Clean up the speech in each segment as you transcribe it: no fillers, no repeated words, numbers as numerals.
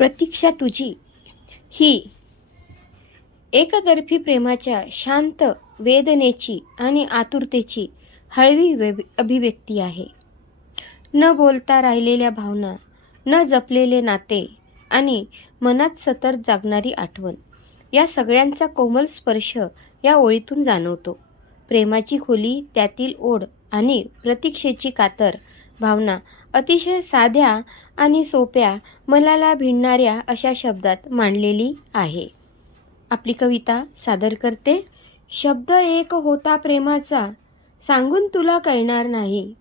प्रतीक्षा तुझी ही एकतर्फी प्रेमाच्या शांत वेदनेची आणि आतुरतेची हळवी अभिव्यक्ती आहे. न बोलता राहिलेल्या भावना, न जपलेले नाते आणि मनात सतत जागणारी आठवण, या सगळ्यांचा कोमल स्पर्श या ओळीतून जाणवतो. प्रेमाची खोली, त्यातील ओढ आणि प्रतीक्षेची कातर भावना अतिशय साध्या आणि सोप्या, मनाला भिडणाऱ्या अशा शब्दात मांडलेली आहे. आपली कविता सादर करते. शब्द एक होता प्रेमाचा, सांगून तुला कळणार नाही.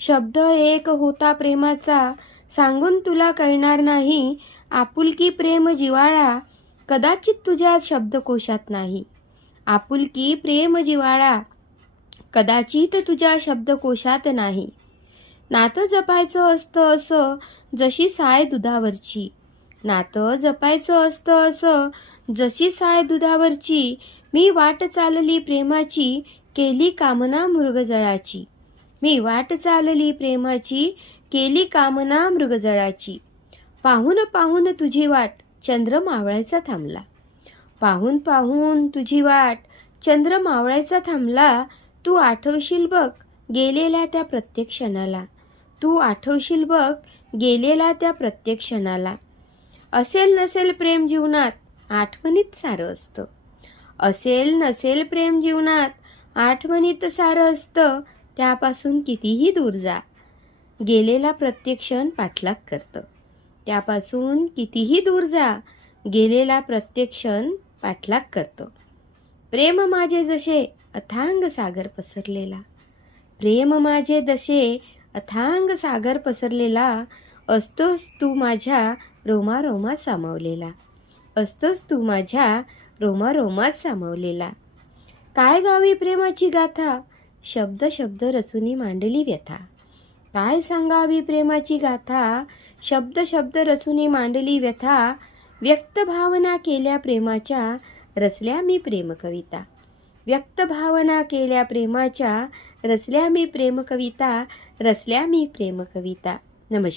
शब्द एक होता प्रेमाचा, सांगून तुला कळणार नाही. आपुलकी प्रेम जिव्हाळा कदाचित तुझ्या शब्दकोशात नाही. आपुलकी प्रेम जिव्हाळा कदाचित तुझ्या शब्दकोशात नाही. नातं जपायचं असतं असं जशी साय दुधावरची. नातं जपायचं असतं असं जशी साय दुधावरची. मी वाट चालली प्रेमाची, केली कामना मृगजळाची. मी वाट चालली प्रेमाची, केली कामना मृगजळाची. पाहून पाहून तुझी वाट चंद्र मावळायचा थांबला. पाहून पाहून तुझी वाट चंद्र मावळायचा थांबला. तू आठवशील बघ गेलेल्या त्या प्रत्येक क्षणाला. तू आठवशील बघ गेलेला त्या प्रत्येक क्षणाला. असेल नसेल प्रेम जीवनात आठवणीत सारं असतं. असेल नसेल प्रेम जीवनात आठवणीत सारं असतं. त्यापासून कितीही दूर जा, गेलेला प्रत्येक क्षण पाठलाग करतं. त्यापासून कितीही दूर जा, गेलेला प्रत्येक क्षण पाठलाग करतं. प्रेम माझे जसे अथांग सागर पसरलेला. प्रेम माझे जसे अथांग सागर पसरलेला. असतोस तू माझ्या रोमारोमात सामावलेला. असतोस तू माझ्या रोमारोमात सामावलेला. काय गावी प्रेमाची गाथा, शब्द शब्द रचुनी मांडली व्यथा. काय सांगावी प्रेमाची गाथा, शब्द शब्द रचुनी मांडली व्यथा. व्यक्त भावना केल्या प्रेमाच्या, रचल्या मी प्रेम कविता. व्यक्त भावना केल्या प्रेमाच्या, रचल्या मी प्रेम कविता. रचल्या मी प्रेम कविता. नमस्कार.